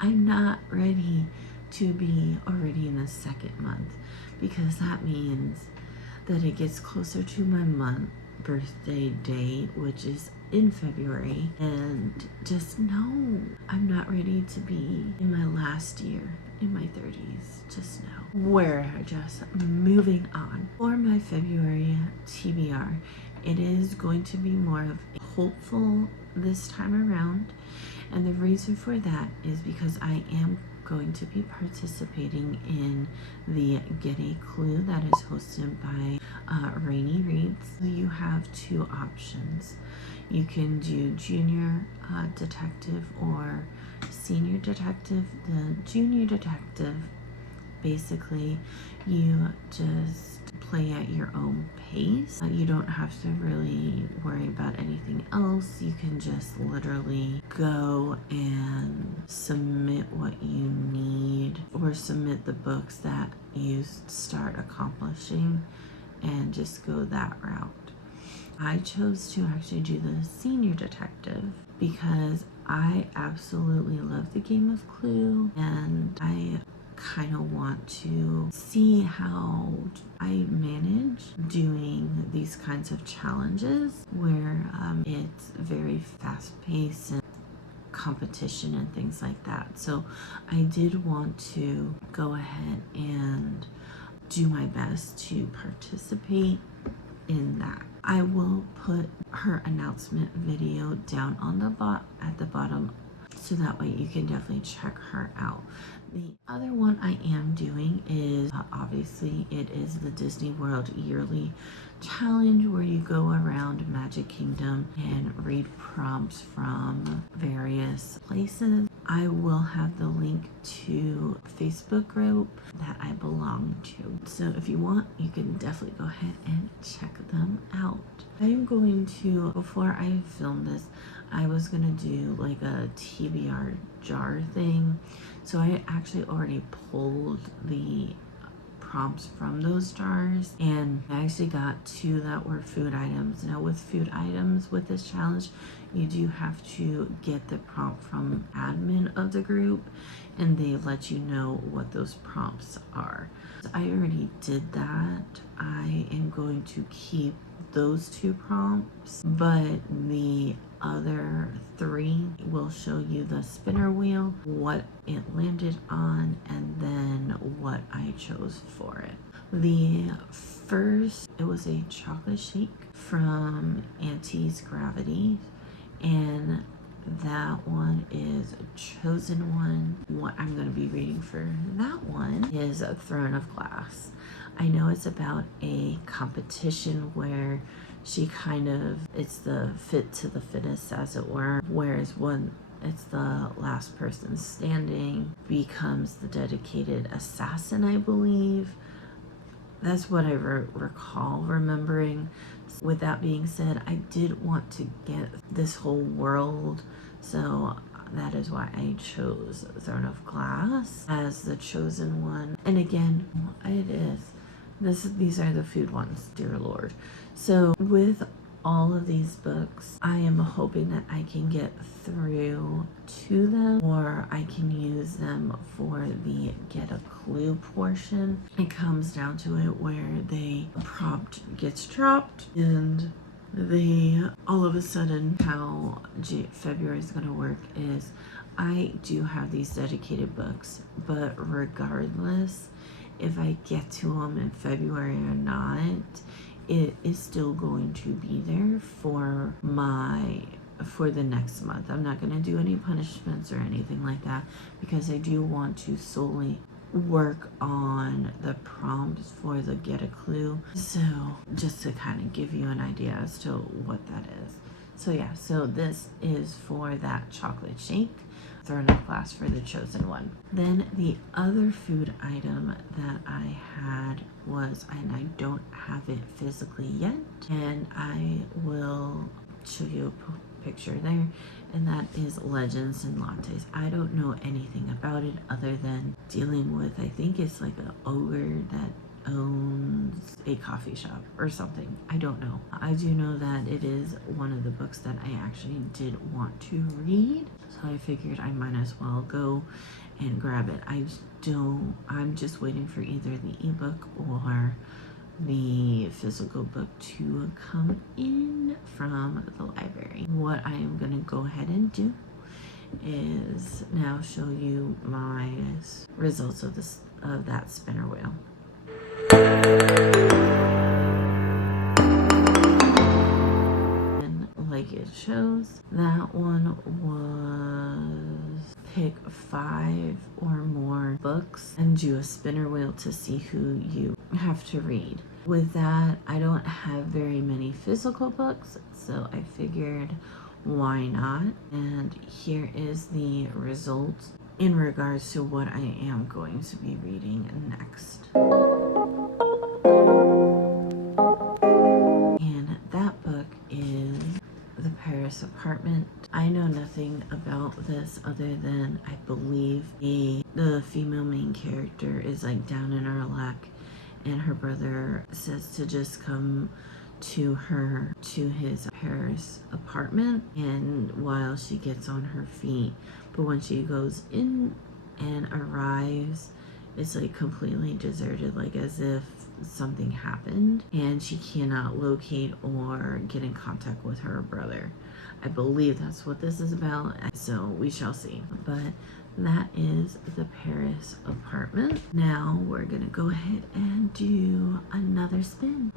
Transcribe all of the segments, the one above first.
I'm not ready to be already in the second month, because that means that it gets closer to my birthday date, which is in February, and just know I'm not ready to be in my last year in my 30s. Just know. We're just moving on. For my February TBR, it is going to be more of a hopeful this time around, and the reason for that is because I am going to be participating in the Get a Clue that is hosted by Rainy Reads. You have two options. You can do junior detective or senior detective. The junior detective, basically, you just play at your own pace. You don't have to really worry about anything else. You can just literally go and submit what you need, or submit the books that you start accomplishing, and just go that route. I chose to actually do the senior detective because I absolutely love the game of Clue, and I kind of want to see how I manage doing these kinds of challenges where it's very fast-paced and competition and things like that. So I did want to go ahead and do my best to participate in that. I will put her announcement video down on the at the bottom, so that way you can definitely check her out. The other one I am doing is obviously it is the Disneyworld yearly challenge, where you go around Magic Kingdom and read prompts from various places. I will have the link to a Facebook group that I belong to. So if you want, you can definitely go ahead and check them out. I am going to, before I film this, I was gonna do like a TBR jar thing. So I actually already pulled the prompts from those jars, and I actually got two that were food items. Now with food items with this challenge, you do have to get the prompt from admin of the group, and they let you know what those prompts are. So I already did that. I am going to keep those two prompts, but the other three will show you the spinner wheel, what it landed on, and then what I chose for it. The first, it was a chocolate shake from Auntie's Gravity, and that one is Chosen One. What I'm going to be reading for that one is A Throne of Glass. I know it's about a competition where she kind of, it's the fit to the fittest, as it were, whereas when it's the last person standing becomes the dedicated assassin, I believe. That's what I recall remembering. With that being said, I did want to get this whole world, so that is why I chose Throne of Glass as the chosen one. And again, it is. These are the food ones, dear Lord. So with all of these books, I am hoping that I can get through to them, or I can use them for the Get a Clue portion. It comes down to it where the prompt gets dropped, and they all of a sudden, how February is going to work is I do have these dedicated books, but regardless if I get to them in February or not, it is still going to be there for the next month. I'm not going to do any punishments or anything like that, because I do want to solely work on the prompts for the Get a Clue. So just to kind of give you an idea as to what that is. So yeah, so this is for that chocolate shake, Throne of Glass for the chosen one. Then the other food item that I had was, and I don't have it physically yet, and I will show you a picture there, and that is Legends and Lattes. I don't know anything about it other than dealing with, I think it's like an ogre that owns a coffee shop or something. I don't know. I do know that it is one of the books that I actually did want to read, so I figured I might as well go and grab it. I'm just waiting for either the ebook or the physical book to come in from the library. What I am gonna go ahead and do is now show you my results of that spinner wheel. And like it shows, that one was pick 5 or more books and do a spinner wheel to see who you have to read. With that, I don't have very many physical books, so I figured why not? And here is the results in regards to what I am going to be reading next. And that book is The Paris Apartment. I know nothing about this other than I believe the female main character is like down in her luck, and her brother says to just come to his Paris apartment, and while she gets on her feet, but when she goes in and arrives, it's like completely deserted, like as if something happened, and she cannot locate or get in contact with her brother. I believe that's what this is about, so we shall see. But that is The Paris Apartment. Now we're gonna go ahead and do another spin.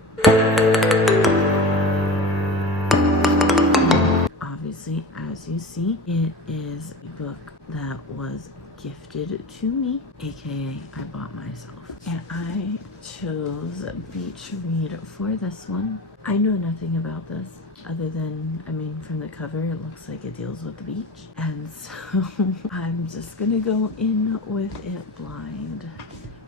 And obviously, as you see, it is a book that was gifted to me, aka I bought myself, and I chose Beach Read for this one. I know nothing about this other than, I mean, from the cover it looks like it deals with the beach, and so I'm just gonna go in with it blind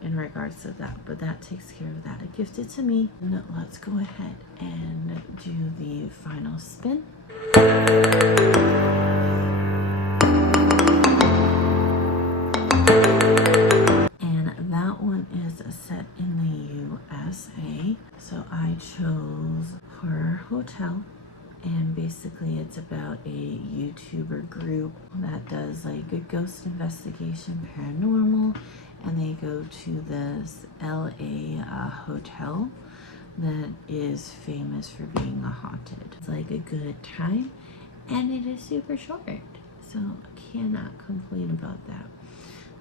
in regards to that, but that takes care of that. It gifted to me. And let's go ahead and do the final spin. And that one is set in the USA, so I chose Horror Hotel. And basically it's about a YouTuber group that does like a ghost investigation, paranormal, and they go to this LA hotel that is famous for being haunted. It's like a good time, and it is super short, so I cannot complain about that.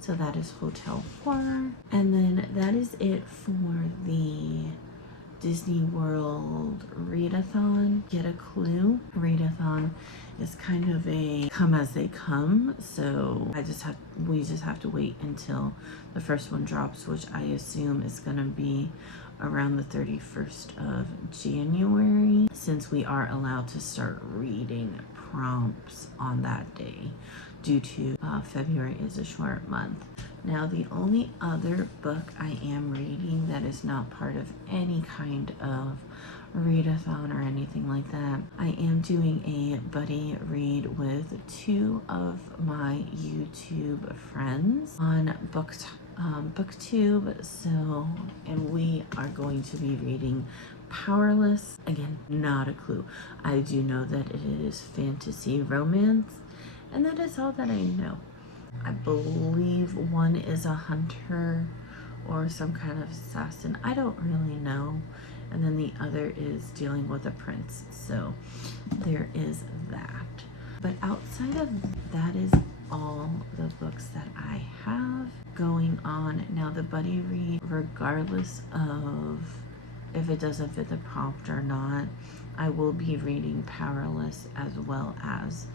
So that is Hotel Horror, and then that is it for the Disneyworld Readathon. Get a clue. Readathon is kind of a come as they come, so we just have to wait until the first one drops, which I assume is gonna be around the 31st of January, since we are allowed to start reading prompts on that day due to February is a short month. Now, the only other book I am reading that is not part of any kind of readathon or anything like that, I am doing a buddy read with 2 of my YouTube friends on BookTube. So, and we are going to be reading Powerless. Again, not a clue. I do know that it is fantasy romance, and that is all that I know. I believe one is a hunter or some kind of assassin. I don't really know. And then the other is dealing with a prince. So there is that. But outside of that is all the books that I have going on. Now the buddy read, regardless of if it doesn't fit the prompt or not, I will be reading Powerless as well as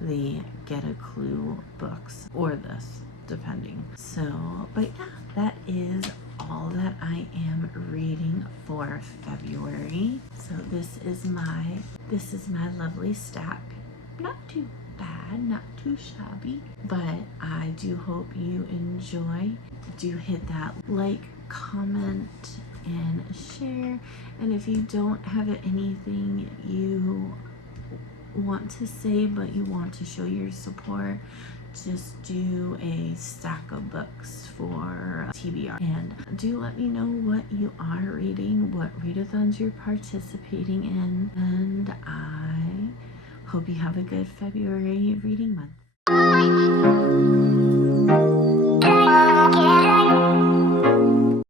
the Get a Clue books, or this, depending. So, but yeah, that is all that I am reading for February. So this is my lovely stack. Not too bad, not too shabby, but I do hope you enjoy. Do hit that like, comment, and share. And if you don't have anything you want to say but you want to show your support, just do a stack of books for TBR. And do let me know what you are reading, what readathons you're participating in, and I hope you have a good February reading month.